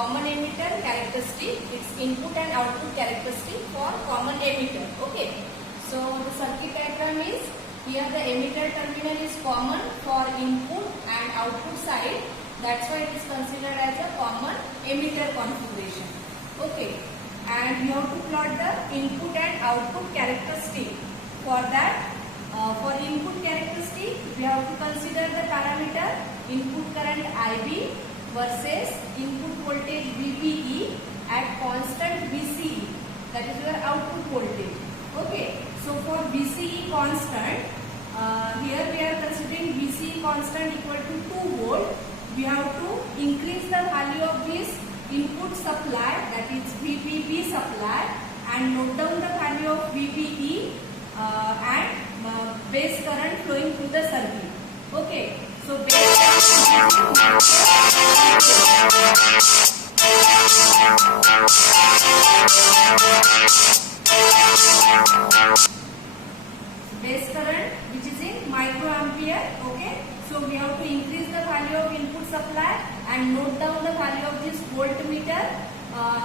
common emitter characteristic. It's input and output characteristic for common emitter. Okay. So the circuit diagram is here. The emitter terminal is common for input and output side. That's why it is considered as a common emitter configuration. Okay. And you have to plot the input and output characteristic. For that, for input characteristic, we have to consider the parameter input current IB versus input voltage VBE at constant VCE. That is your output voltage. Okay. So for VCE constant, here we are considering VCE constant equal to 2 volt. We have to increase the value of this input supply, that is VBB supply, and note down the value of VBE and base current flowing through the circuit. Okay. So base current which is in microampere. Okay. So we have to increase the value of input supply and note down the value of this voltmeter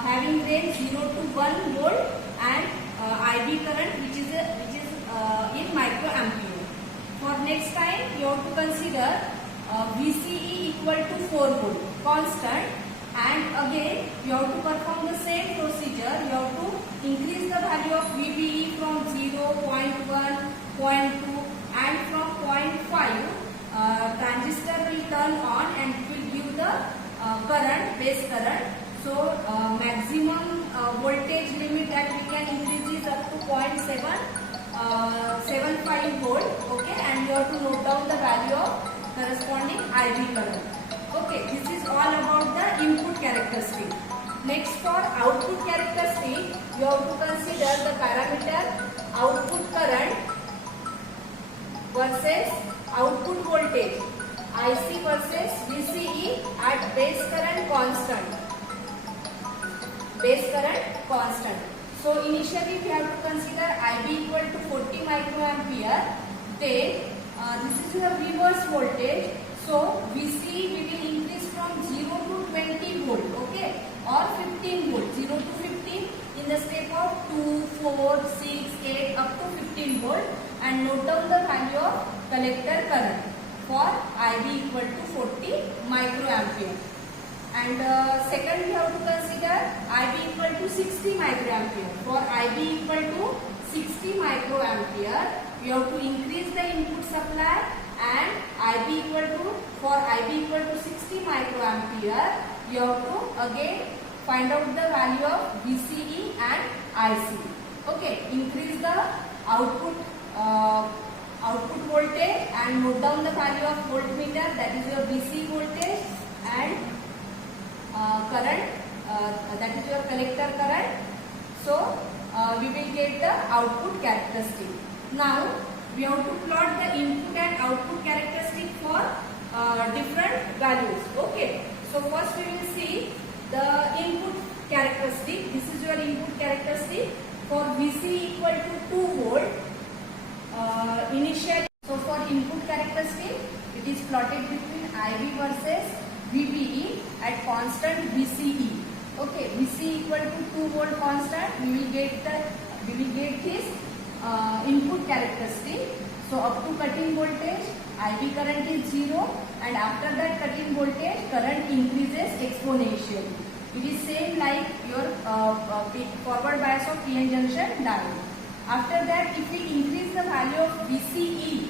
having range 0 to 1 volt and IB current which is in microampere. For next time you have to consider VCE equal to 4 volt constant, and again you have to perform the same procedure. You have to increase the value of VBE from 0, 0.1, 0.2 and from 0.5. Transistor will turn on and it will give the current, base current. So maximum voltage limit that we can increase is up to 0.75 volt. Okay, and you have to note down the value of corresponding IB current. Okay, this is all about the input characteristic. Next, for output characteristic, you have to consider the parameter output current versus output voltage IC versus VCE at base current constant. Base current constant. So initially we have to consider IB equal to 40 microampere. Then this is the reverse voltage. So VCE we will increase from 0 to 20 volt. Okay, or 15 volt. 0 to 15 in the step of 2, 4, 6, 8 up to 15 volt, and note down the value of collector current for IB equal to 40 microampere. And second we have to consider IB equal to 60 microampere. For IB equal to 60 microampere, we have to increase the input supply, and IB equal to, for IB equal to 60 microampere, you have to again find out the value of VCE and IC. Okay, increase the output voltage and note down the value of voltmeter, that is your VC voltage, and current, that is your collector current. So we will get the output characteristic. Now we have to plot the input and output characteristic for different values. Okay. So first we will see the input characteristic. This is your input characteristic for VC equal to 2 volt. Initially, so for input characteristic, it is plotted between IB versus VBE at constant VCE. Okay, VC equal to 2 volt constant. We will get this input characteristic. So up to cutting voltage, IB current is 0, and after that cutting voltage, current increases exponentially. It is same like your forward bias of PN junction diode. After that, if we increase the value of VCE,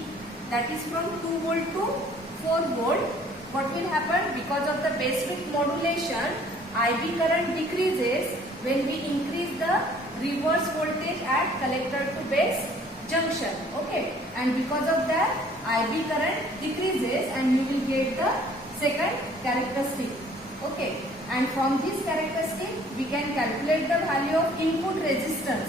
that is from 2 volt to 4 volt, what will happen? Because of the base width modulation, IB current decreases when we increase the reverse voltage at collector to base junction. Okay, and because of that, IB current decreases and you will get the second characteristic. Okay, and from this characteristic, we can calculate the value of input resistance.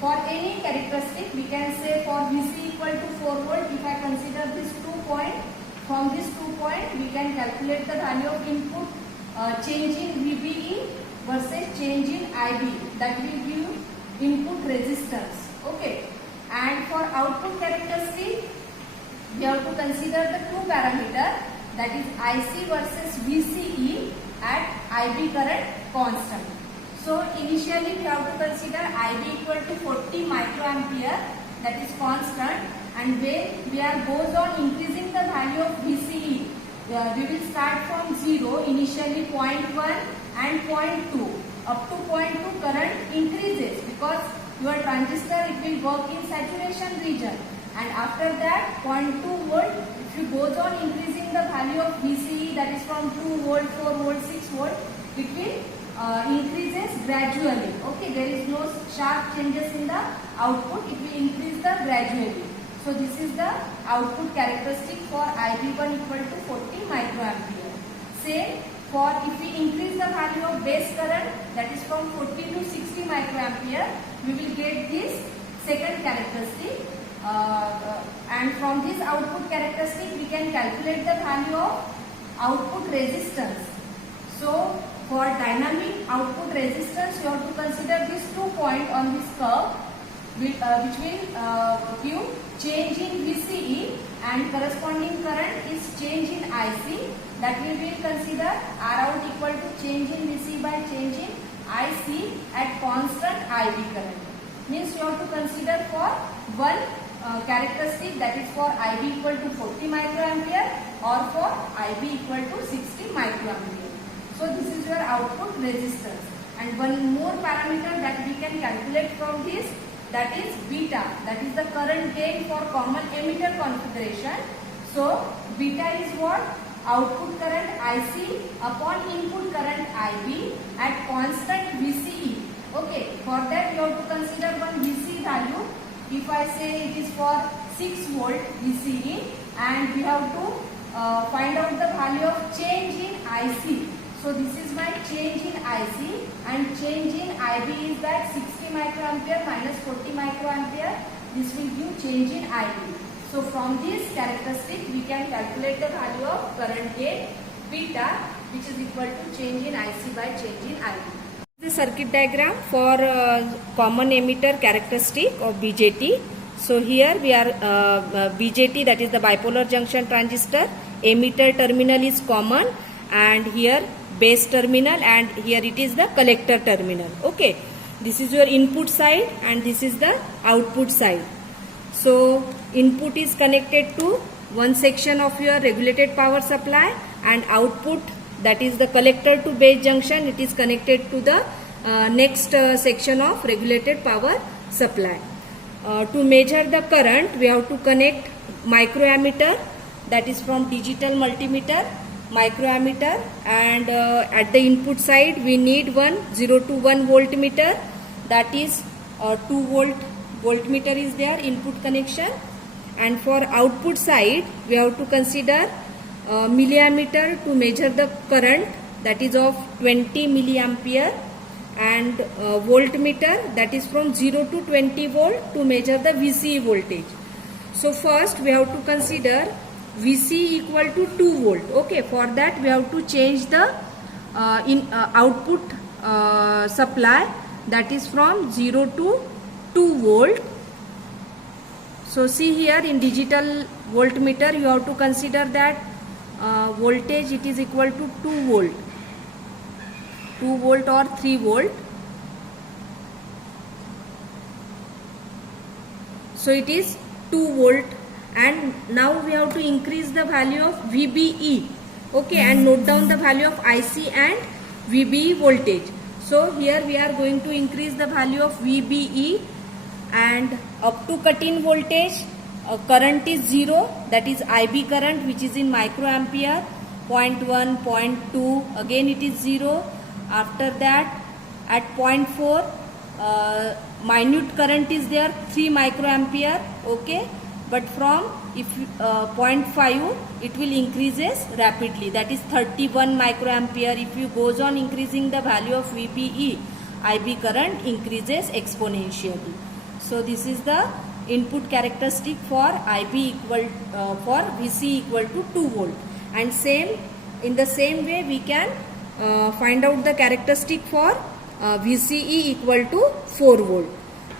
For any characteristic, we can say for VC equal to 4 volt, if I consider this 2 point, from this 2 point, we can calculate the value of input change in VBE versus change in IB. That will give input resistance. Okay. And for output characteristic, we have to consider the two parameter, that is IC versus VCE at IB current constant. So initially we have to consider IB equal to 40 microampere, that is constant, and when we are goes on increasing the value of VCE, we will start from 0, initially 0.1 and 0.2. Up to 0.2 current increases because your transistor it will work in saturation region, and after that 0.2 volt, if you goes on increasing the value of VCE, that is from 2 volt, 4 volt, 6 volt, it will increases gradually. Okay, there is no sharp changes in the output, it will increase the gradually. So this is the output characteristic for IB1 equal to 40 microampere. Same for if we increase the value of base current, that is from 40 to 60 microampere, we will get this second characteristic, and from this output characteristic we can calculate the value of output resistance. So for dynamic output resistance, you have to consider these 2 points on this curve, which will give change in VCE, and corresponding current is change in IC, that we will consider R out equal to change in VCE by change in IC at constant IB current. Means you have to consider for one characteristic, that is for IB equal to 40 microampere or for IB equal to 60 microampere. So this is your output resistance. And one more parameter that we can calculate from this, that is beta, that is the current gain for common emitter configuration. So beta is what? Output current IC upon input current IB at constant VCE. Okay, for that you have to consider one VCE value. If I say it is for 6 volt VCE, and we have to find out the value of change in IC. So this is my change in IC, and change in IB is that 60 microampere minus 40 microampere. This will give change in IB. So from this characteristic we can calculate the value of current gain beta, which is equal to change in IC by change in IB. The circuit diagram for common emitter characteristic of BJT. So here we are BJT, that is the bipolar junction transistor. Emitter terminal is common, and here base terminal, and here it is the collector terminal. Okay, this is your input side and this is the output side. So input is connected to one section of your regulated power supply, and output, that is the collector to base junction, it is connected to the next section of regulated power supply. To measure the current, we have to connect microammeter, that is from digital multimeter, microammeter, and at the input side we need one 0 to 1 voltmeter, that is 2 volt voltmeter is there, input connection. And for output side we have to consider milliammeter to measure the current, that is of 20 milliampere, and voltmeter, that is from 0 to 20 volt to measure the VCE voltage. So first we have to consider VC equal to 2 volt. Okay, for that we have to change the output supply, that is from 0 to 2 volt. So see here in digital voltmeter you have to consider that voltage, it is equal to 2 volt, 2 volt or 3 volt. So it is 2 volt. And now we have to increase the value of VBE. Okay, and note down the value of IC and VBE voltage. So here we are going to increase the value of VBE, and up to cut-in voltage current is 0, that is IB current, which is in microampere, 0.1, 0.2, again it is 0. After that at 0.4 minute current is there, 3 microampere. Okay, but from 0.5 it will increases rapidly, that is 31 microampere. If you goes on increasing the value of VBE, IB current increases exponentially. So this is the input characteristic for IB equal for VC equal to 2 volt. And same in the same way we can find out the characteristic for VCE equal to 4 volt.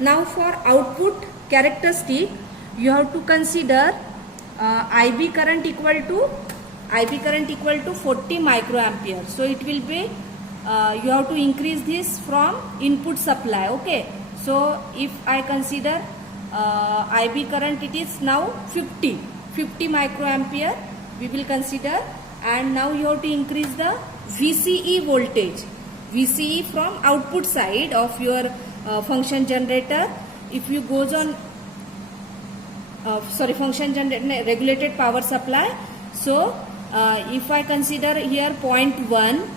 Now for output characteristic you have to consider IB current equal to 40 microampere. So it will be you have to increase this from input supply. Okay, so if I consider IB current, it is now 50 microampere we will consider, and now you have to increase the VCE voltage, VCE from output side of your function generator. If you goes on function generator regulated power supply, so if I consider here 0.1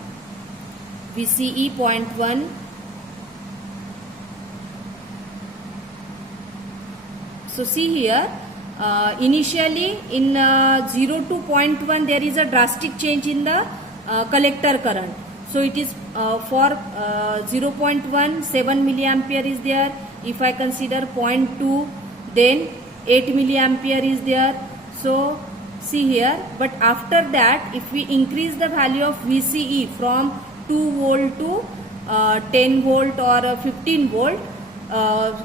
VCE 0.1, so see here initially in 0 to 0.1 there is a drastic change in the collector current. So it is for 0.1 7 milliampere is there. If I consider 0.2, then 8 milliampere is there. So see here, but after that if we increase the value of VCE from 2 volt to 10 volt or 15 volt,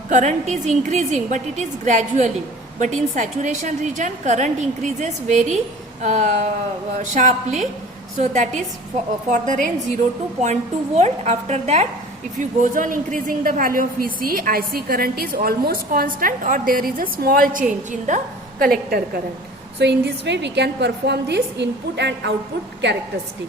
current is increasing, but it is gradually. But in saturation region, current increases very sharply. So that is for the range 0 to 0.2 volt. After that, if you goes on increasing the value of VCE, IC current is almost constant, or there is a small change in the collector current. So in this way we can perform this input and output characteristic.